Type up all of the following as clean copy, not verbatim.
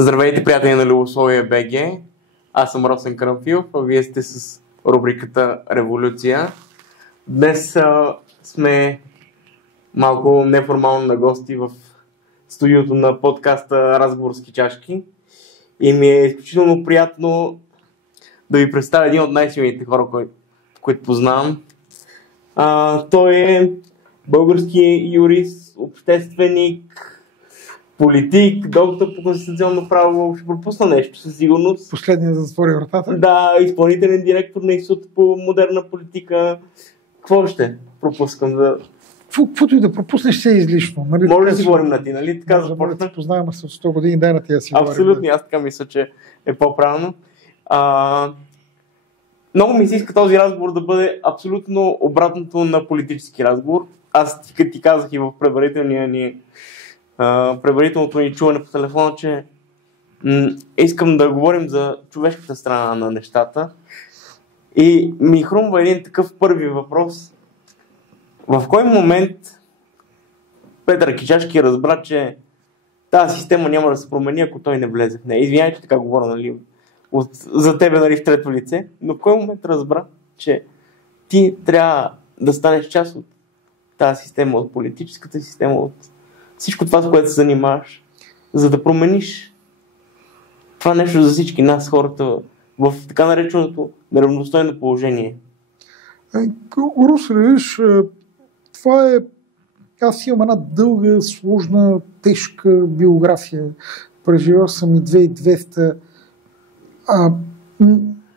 Здравейте, приятели на Любословие БГ. Аз съм Росен Карамфилов, а вие сте с рубриката Революция. Днес сме малко неформално на гости в студиото на подкаста Разговорски чашки. И ми е изключително приятно да ви представя един от най-силните хора, които познавам. Той е български юрист, общественик, политик, доктор по конституционно право. Ще пропусна нещо със сигурност. Последният да затвори вратата? Да, изпълнителен директор на Института по модерна политика. Какво ще пропускам? Каквото и да пропуснеш, ще е излишно. Нали? Може да си говорим на ти, нали? Така започна. Да познаваме се от 100 години, дай на тия си говорим. Абсолютно, аз така мисля, че е по-правилно. Много ми се иска този разговор да бъде абсолютно обратното на политически разговор. Аз ти казах и в предварителното ни чуване по телефона, че искам да говорим за човешката страна на нещата. И ми хрумва един такъв първи въпрос. В кой момент Петър Кичашки разбра, че тази система няма да се промени, ако той не влезе в нея? Извинявай, че така говоря, нали, за тебе, нали, в трето лице, но в кой момент разбра, че ти трябва да станеш част от тази система, от политическата система, от всичко това, с което се занимаваш, за да промениш това нещо за всички нас, хората, в така нареченото неравностойно положение? Русреш, това е... Аз имам една дълга, сложна, тежка биография. Преживял съм и 2200.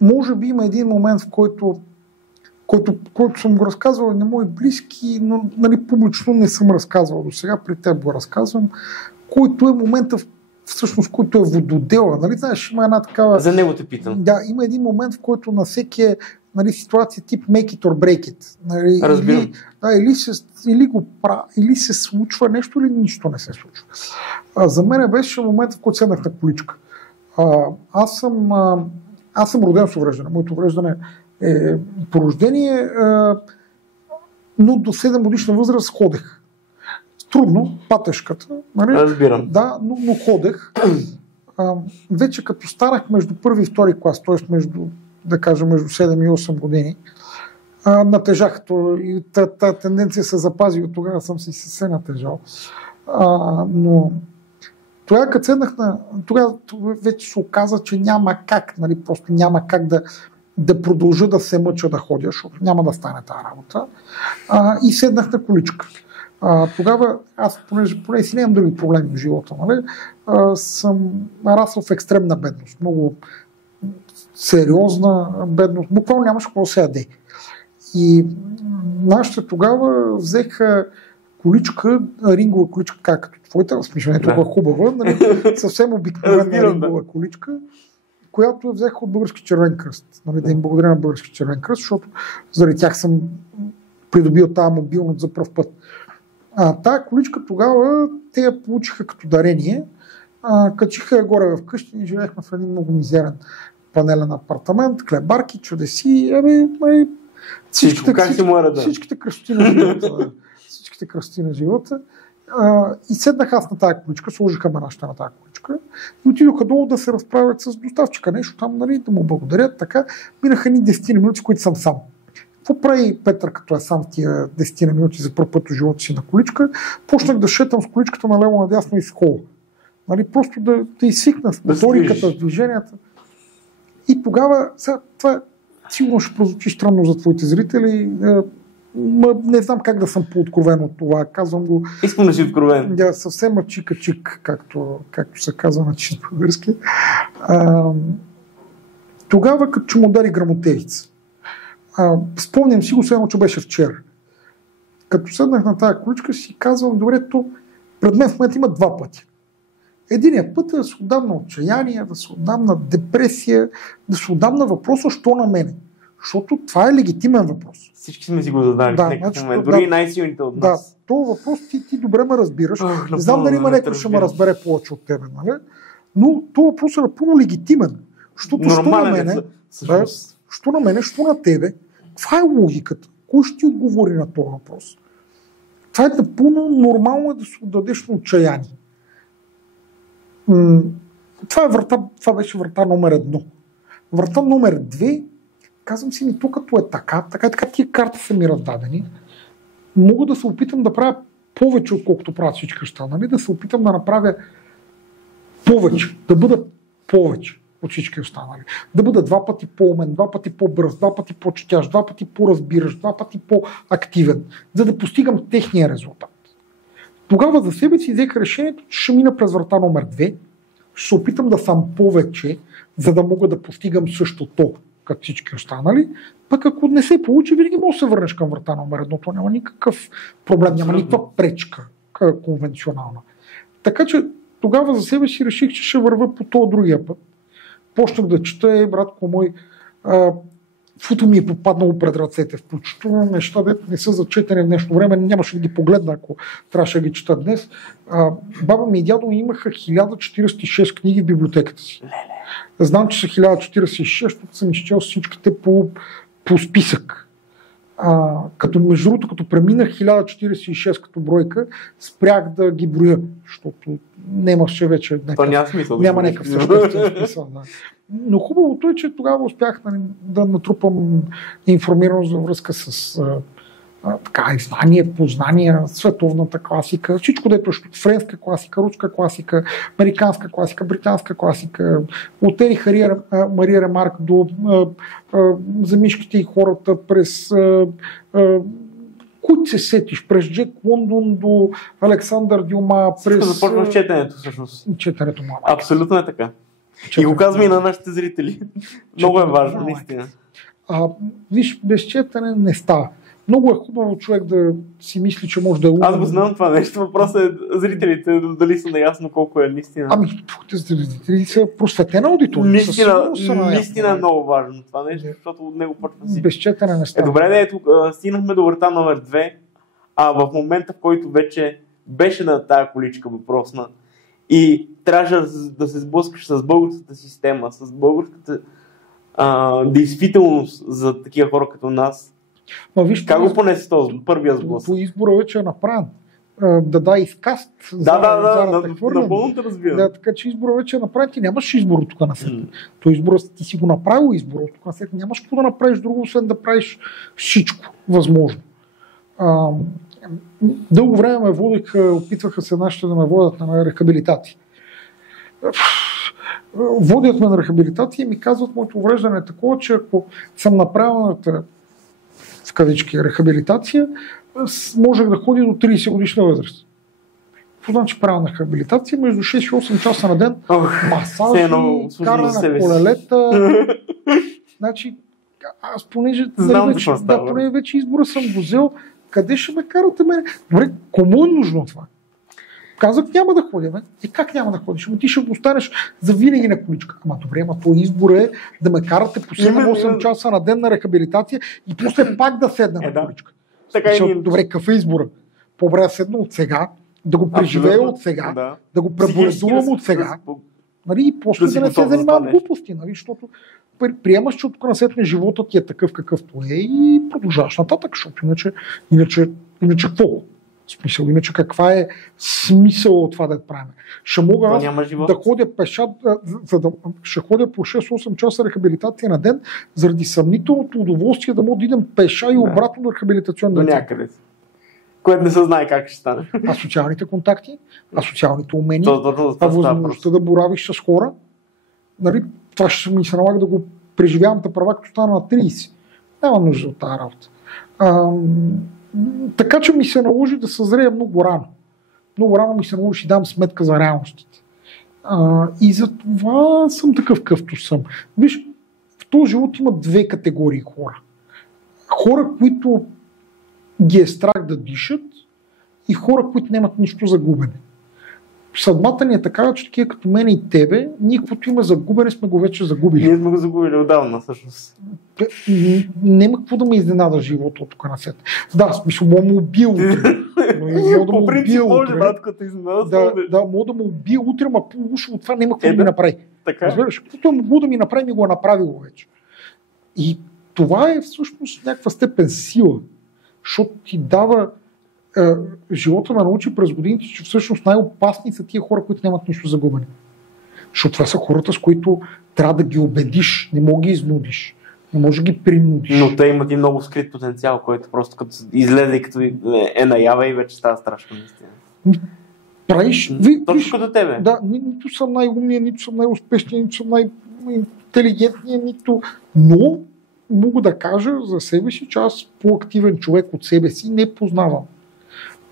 Може би има един момент, в който съм го разказвал и на мои близки, но нали, публично не съм разказвал до сега, при теб го разказвам, който е момента, всъщност, който е вододела. Нали, знаеш, има една такава... За него те питам. Да, има един момент, в който на всеки е, нали, ситуация тип make it or break it. Нали, разбирам. Или се случва нещо, или нищо не се случва. За мен беше момента, в който седнах на количка. Аз съм роден с увреждане. Моето увреждане е по рождение, но до 7 годишна възраст ходех. Трудно, патешката. Нали? Разбирам. Да, но ходех. Вече като станах между първи и втори клас, т.е. между 7 и 8 години, натежах. И тази тенденция се запази, от тогава съм си се натежал. Но тогава, като седнах тогава вече се оказа, че няма как, нали, просто няма как да продължа да се мъча да ходя, защото няма да стане тази работа. И седнах на количка. Тогава аз, понеже си нямам други проблеми в живота, нали, съм расъл в екстремна бедност. Много сериозна бедност. Буквално нямаше какво да се яде. И нашите тогава взеха количка, рингова количка, както твоята, в смисъл не толкова хубава, нали, съвсем обикновена рингова количка, която взех от Български червен кръст. Нали, да им благодаря на Български червен кръст, защото заради тях съм придобил тази мобилност за пръв път. Тая количка тогава те я получиха като дарение, качиха я горе в къщи и живеехме в един много мизерен панелен апартамент, клебарки, чудеси, всичките красоти на живота. Всичките красоти на живота. И седнах аз на тази количка, сложиха менаща на тази количка и отидоха долу да се разправят с доставчика. Нещо там, нали, да му благодарят. Така минаха ни 10 минути, които съм сам. Какво прави Петър, като е сам в тия 10 минути за първ път в живота си на количка? Почнах да шетам с количката наляво надясно и с хола. Нали, просто да изсвикна с моториката, с движенията. И тогава, това сигурно ще прозвучи странно за твоите зрители, не знам как да съм по-откровен от това. Казвам го... Искам да си откровен. Да, съвсем чика-чик, както се казва на чист български. Тогава, като че му удари грамотевица. Спомням си го, едно, че беше вчера. Като седнах на тази количка, си казвам, добре, то пред мен в момента има два пъти. Единият път е да се отдам на отчаяние, да се отдам на депресия, да се отдам на въпроса, що на мене. Защото това е легитимен въпрос. Всички сме си го задали в някакъв момент, дори най-силните от нас. Да, този въпрос ти добре ме разбираш. Не знам дали има някой ще ме разбере повече от тебе, нали? Но този въпрос е напълно легитимен. Защото що на мене, що на мене, що на тебе, каква е логиката? Кой ще ти отговори на този въпрос? Това е напълно нормално да се отдадеш на отчаяние. Това беше врата номер 1. Врата номер 2, казвам си ми, то като е така, тия карти са ми раздадени. Мога да се опитам да правя повече, отколкото правят всички останали, да се опитам да направя повече, да бъда повече от всички останали. Да бъда 2 пъти по-умен, 2 пъти по-бърз, 2 пъти по-четящ, 2 пъти по-разбиращ, 2 пъти по-активен, за да постигам техния резултат. Тогава за себе си взех решението, че ще мина през врата номер 2, ще се опитам да съм повече, за да мога да постигам същото, като всички останали. Пък ако не се получи, винаги може да се върнеш към врата номер 1. То няма никакъв проблем, няма никаква пречка конвенционална. Така че тогава за себе си реших, че ще вървя по този другия път. Почнах да чета, братко мой, фото ми е попаднало пред ръцете, включително неща, дето не са за четене в днешно време, нямаше да ги погледна, ако трябваше да ги чета днес. Баба ми и дядо ми имаха 1046 книги в библиотеката си. Знам, че са 1046, защото съм изчел всичките по списък. Като между другото, като преминах 1046 като бройка, спрях да ги броя, защото нямаше вече няма някакъв съществен смисъл. Да. Но хубавото е, че тогава успях да натрупам информираност във връзка с знание, познание, световната класика, всичко дето е френска класика, руска класика, американска класика, британска класика, от Ери Мария Ремарк до за мишките и хората през които се сетиш, през Джек Лондон до Александър Дюма, през... Започваш четенето всъщност. Четенето му. Абсолютно е така. И го казваме и на нашите зрители. Много е важно, наистина. Виж, без четене не става. Много е хубаво човек да си мисли, че може да е умен. Аз го знам това нещо. Въпросът е зрителите дали са наясно колко е наистина. Зрителите са просветена аудитория. Наистина е много важно това нещо, защото от него почва си. Без четене не става. Добре, ето, стигнахме до врата номер 2, а в момента, в който вече беше на тая количка въпросна и трябваше да се сблъскаш с българската система, с българската действителност за такива хора като нас. Как го понесе този първия сблъсък? По избора вече е направен. Да изкаст. Напълно да разбирам. Да, така че избора вече е направен. Ти нямаш избор от тук на след. То избора, ти си го направил избор от тук на след. Нямаш какво да направиш друго, освен да правиш всичко възможно. Дълго време ме водиха, опитваха се нашите да ме водят на рехабилитация. Водят ме на рехабилитация и ми казват, моето увреждане е такова, че ако съм направил в кавички рехабилитация, можех да ходя до 30 годишна възраст. Какво значи правя на рехабилитация? Между 6 и 8 часа на ден, масажи, каране на колелета. Значи, аз понеже вече избора съм го взел, къде ще ме карате мене? Добре, кому е нужно това? Казах, няма да ходя. И как няма да ходиш? Ти ще останеш за винаги на количка. Ама добре, твой избор е да ме карате по 7-8 часа на ден на рехабилитация и после пак да седна на количка. Добре, какъв е избора? По-добре да седна от сега, да го преживея от сега, да го преболедувам от сега. И после да не се занимавам глупости. Защото приемаш, че от тук насетне живота ти е такъв какъвто е и продължаваш нататък, защото иначе какво? Смисъл, иначе каква е смисъл от това да правим? Ще мога да ходя пеша, ще ходя по 6-8 часа рехабилитация на ден, заради съмнителното удоволствие да мога да идем пеша и обратно до рехабилитационния център. До някъде. Което не се знае как ще стане. А социалните контакти, а социалните умения, а възможността да боравиш с хора, това ще ми се налага да го преживявам права, като стана на 30. Няма нужда от тази работа. Така че ми се наложи да съзрея много рано. Много рано ми се наложи да дам сметка за реалностите. И за това съм такъв къвто съм. Виж, в този живот има две категории хора. Хора, които ги е страх да дишат и хора, които нямат нищо за губене. Съдбата ни е такава, че такива като мен и тебе, ние каквото има за губене, сме го вече загубили. Ние сме го загубили отдавна, всъщност. Нема какво да ме изненада живота от тук на сет. Да, смисъл, мога да му убия утре. По принцип може, да, като изненада. Да, мога да му убия утре, ма по-лошо от това няма какво да ми направи. Разбираш, каквото е могло да ми направи, ми го е направило вече. И това е всъщност някаква степен сила, защото ти дава живота ме научи през годините, че всъщност най-опасни са тия хора, които нямат нищо за губене. Защото това са хората, с които трябва да ги убедиш, не мога ги изнудиш, не може да ги принудиш. Но те имат и много скрит потенциал, който просто като излезе и като е наява и вече става страшно наистина. Правиш, точно като тебе. Да, нито съм най-умния, нито съм най-успешния, нито съм най-интелигентния, но мога да кажа за себе си, че аз по-активен човек от себе си не познавам.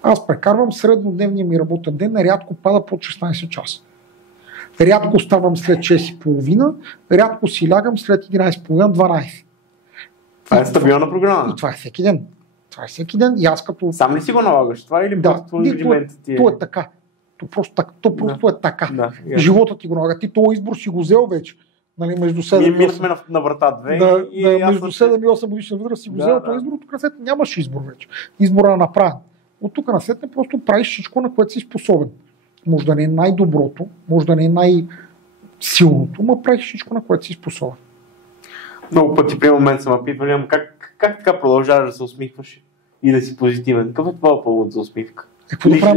Аз прекарвам среднодневния ми работен ден, рядко пада под 16 часа. Рядко ставам след 6:30, рядко си лягам след 11:30-12. Това е стабилна програма. И това е всеки ден. И аз като... Сам ли си го налагаш това или просто ангажиментът ти е? То е така. То просто е така. Да, живота ти го налага. Ти този избор си го взел вече. Нали, между 7 Ние сме на врата 2 между 7 и 8 годишна възраст си го взел този избор, от тук насетне нямаш избор вече. Избора е направен. От тук насетне просто правиш всичко, на което си способен. Може да не е най-доброто, може да не е най-силното, но правиш всичко, на което си способен. Много пъти при момент съм опитвал, как така продължаваш да се усмихваш и да си позитивен? Какъв е това повод за усмивка?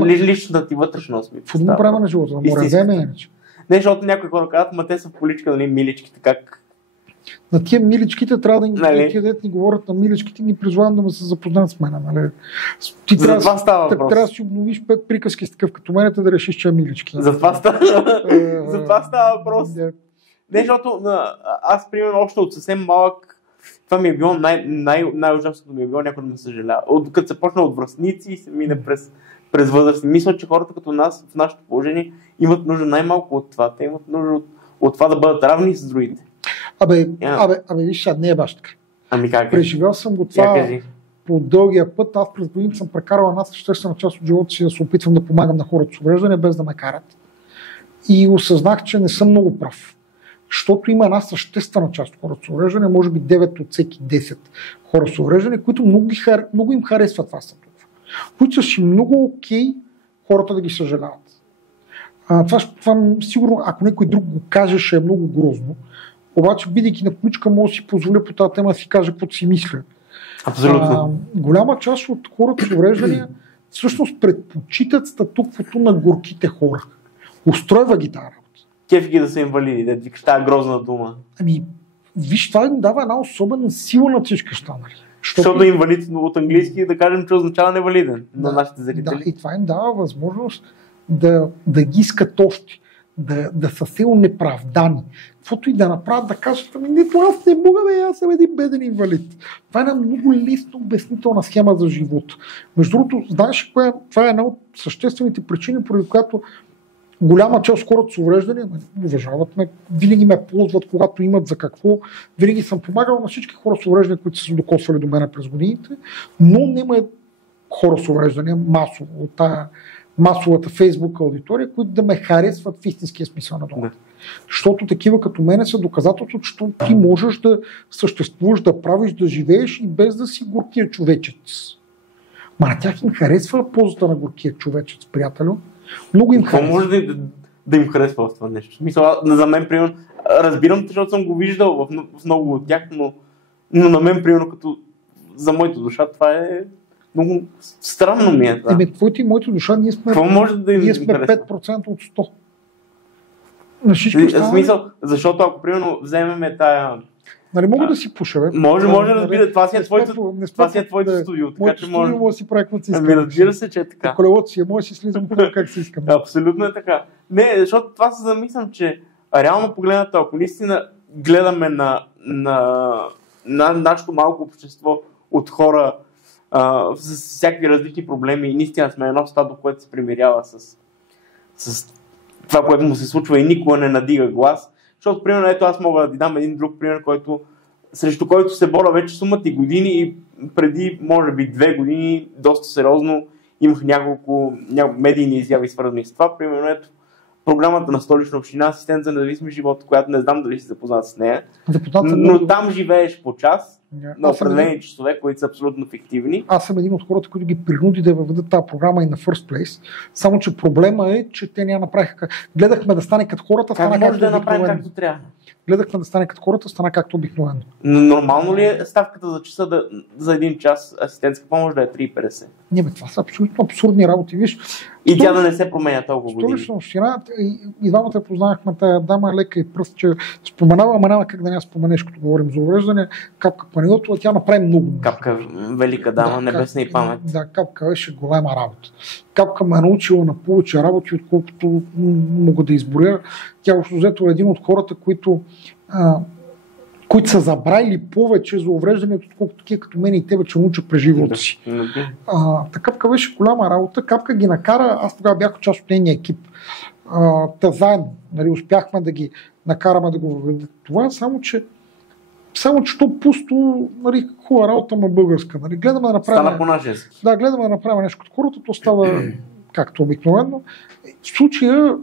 Личната ти вътрешна усмивка. Какво да направим на живота? Да му реземе иначе. Не, защото някои хора казват, ма те са в поличка, нали, миличките, как? На тия миличките трябва да ни говорят на миличките, ни призвавам да се запознаят с мен. Нали? Ти за това става въпрос. Трябва да си обновиш 5 приказки с такъв като мен, да решиш, че е милички. За това става въпрос. Не, защото аз, примерно, още от съвсем малък, това ми е било най-ужасното ми е било някой да ме съжалява. Като се почна от връстници и се мине през възрастни. Мисля, че хората като нас в нашето положение имат нужда най-малко от това. Те имат нужда от това да бъдат равни с другите. Виж, сега не е баш така. Ами как е? Преживял съм го това по дългия път. Аз през годините съм прекарал една съществена част от живота си да се опитвам да помагам на хората с увреждане, без да ме карат. И осъзнах, че не съм много прав. Защото има една съществена част от хората с увреждане, може би 9 от всеки 10 хора с увреждане, които много им харесват това статут. Които са си много окей хората да ги съжаляват. Това сигурно, ако някой друг го каже, ще е много грозно. Обаче, бидейки на количка, може да си позволя по тази тема да си кажа каквото си мисля. Абсолютно. Голяма част от хората с увреждания всъщност предпочитат статуквото на горките хора. Устройва ги тази работа. Кеф ги да са инвалиди, да викаш тази грозна дума. Виж, това им дава една особена сила на всички останали. Защото е инвалид от английски да кажем, че означава невалиден на нашите зрители. Да, и това им дава възможност да ги искат още, да са се неправдани. Каквото и да направят, да кажат, аз не мога аз съм един беден инвалид. Това е една много лесно обяснителна схема за живота. Между другото, знаеш, това е една от съществените причини, поради която голяма част от хората с увреждания уважават ме, винаги ме ползват, когато имат за какво. Винаги съм помагал на всички хора с увреждания, които са се докосвали до мен през годините, но няма хора с увреждания масово от масовата Фейсбук аудитория, които да ме харесват в истинския смисъл на думата. Защото такива като мене са доказателство, че ти можеш да съществуваш, да правиш, да живееш и без да си горкия човечец. На тях им харесва позата на горкия човечец, приятелю. Много им харесва. Какво може да им харесва в това нещо? Мисля, за мен, примерно, разбирам, защото съм го виждал в много от тях, но на мен, примерно, като за моята душа, това е много странно ми е. Твоята и моята душа, ние сме 5% от 100. На всички смисъл, защото ако, примерно, вземем тая... Нали мога да си пуша, бе? Може, разбира. Това си е твоето студио. Така че може да си прави каквото си искам. Разбира се, че е така. Колелото си може да си слизам как си искам. Абсолютно е така. Не, защото това се замислям, че реално погледнато, ако наистина гледаме на нашето малко общество от хора с всякакви различни проблеми и наистина сме едно стадо, което се примирява с това, което му се случва и никога не надига глас. Защото, примерно, ето аз мога да ти дам един друг пример, срещу който се боря вече сумата и години и преди, може би, 2 години, доста сериозно имах няколко медийни изяви, свързани с това. Примерно, ето програмата на Столична община Асистент за независим живот, която не знам дали си запознат с нея, но там живееш по час на определени часове, които са абсолютно фиктивни. Аз съм един от хората, които ги принуди да въведат тази програма и на First Place. Само, че проблема е, че те няма направиха. Гледахме да стане като хората, стана както да направим както трябва. Гледахме да стане като хората, стана както обикновено. Нормално ли е ставката за часа за един час асистентска помощ да е 3,50? Не, бе, това са абсолютно абсурдни работи. Виж, и тя да не се променя толкова години. Столична община, и двамата познавахме тая дама лека и пръст, че споменава, ама няма как да не споменеш, като говорим за увреждане. Капка Панайотова, тя направи много. Капка велика дама, небесна и памет. Да, Капка беше голема работа. Капка ме е научила на повече работи, отколкото мога да изборя. Тя общо взето е един от хората, които са забравили повече за увреждането, отколкото такива като мен и тебе, че науча през живота си. Капка беше голяма работа. Капка ги накара, аз тогава бях част от нейния екип. Та заедно, нали, успяхме да ги накараме да го въведат това, само че то пусто, нали, хубава работа, ма българска. Нали. Гледаме да направим. Стана по-нашенски. Да, гледаме да направим нещо като хората, то става както обикновено. В случая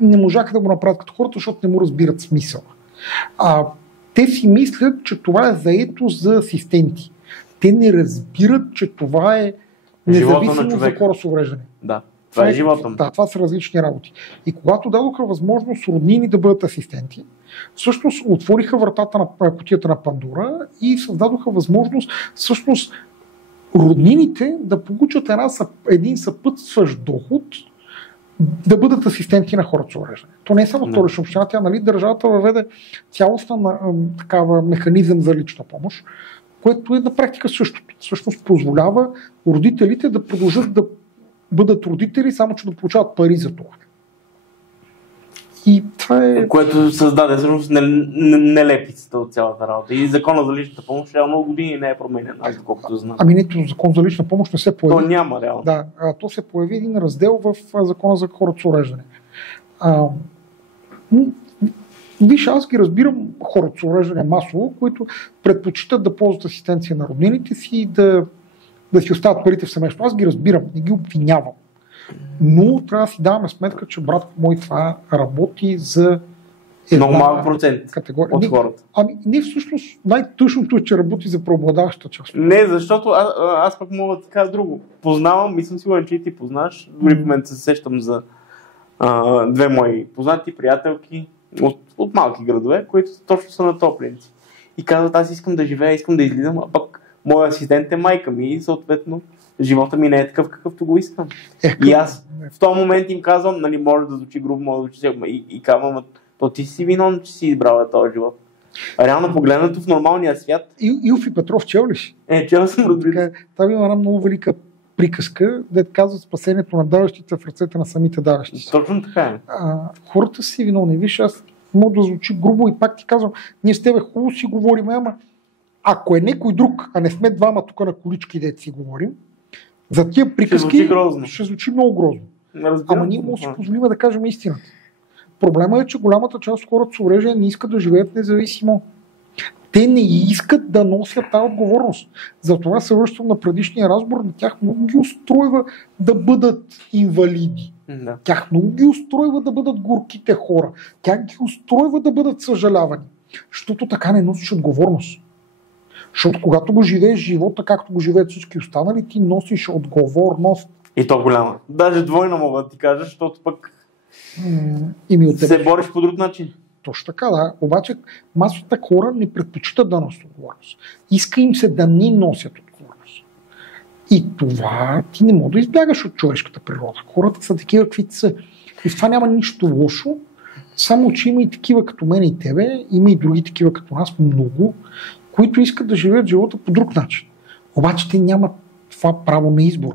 не можаха да го направят като хората, защото не му разбират смисъл. Те си мислят, че това е заетост за асистенти. Те не разбират, че това е независимо за хора с увреждане. Да, това е живота. Да, това са различни работи. И когато дадоха възможност роднини да бъдат асистенти, всъщност отвориха вратата на кутията на Пандора и създадоха възможност всъщност роднините да получат един съпътстващ доход, да бъдат асистенти на хората с увреждане. То не е само Столична община, тя, нали, държавата въведе цялостен такава механизъм за лична помощ, което е на практика същото. Всъщност позволява родителите да продължат да бъдат родители, само че да получават пари за това. И това е... Което създаде всъщност нелепицата от цялата работа. И закона за личната помощ много години не е променен, аз доколкото знам. Нето закон за лична помощ не се появи. То няма реално. Да, то се появи един раздел в закона за хората с увреждане. Виж, аз ги разбирам хората с увреждане масово, които предпочитат да ползват асистенция на роднините си и да си оставят парите в семейство. Аз ги разбирам, не ги обвинявам. Но трябва да си даваме сметка, че брат мой това работи за много малък процент категория от хората. Не всъщност най-тъжното е, че работи за преобладаващата част. Не, защото аз пък мога да ти кажа друго. Познавам и съм сигурен, че и ти познаш. Дори в момента се сещам за две мои познати приятелки от малки градове, които точно са натопленци. И казват, аз искам да живея, искам да излизам, а пък моят асистент е майка ми и съответно живота ми не е такъв, какъвто го искам. И аз в този момент им казвам, нали, може да звучи грубо, може да звучи и казвам, то ти си виновен, че си избрал този живот. Реално погледнато в нормалния свят. Илфи Петров чел ли си? Чел съм, разбира. Там има една много велика приказка, дето казва спасението на даващите в ръцете на самите даващи. Точно така е. Хората си виновни. Виж, аз мога да звучи грубо и пак ти казвам, ние с тебе хубаво си говорим, ама ако е някой друг, а не сме двама тук на колички, дето си говорим, за тия приказки ще звучи много грозно. Ама ние може да си позволим да кажем истината. Проблема е, че голямата част от хората с увреждане не искат да живеят независимо. Те не искат да носят тази отговорност. Затова се връщам на предишния разговор, на тях много ги устройва да бъдат инвалиди. Да. Тях много ги устройва да бъдат горките хора. Тях ги устройва да бъдат съжалявани. Защото така не носиш отговорност. Защото когато го живееш живота, както го живеят всички останали, ти носиш отговорност. И то голяма. Даже двойна мога да ти кажа, защото пък се бориш по друг начин. Точно така, да. Обаче масата хора не предпочитат да носят отговорност. Иска им се да не носят отговорност. И това ти не може да избягаш от човешката природа. Хората са такива, каквито са. И в това няма нищо лошо, само че има и такива като мен и тебе, има и други такива като нас, много, които искат да живеят живота по друг начин. Обаче те нямат това право на избор.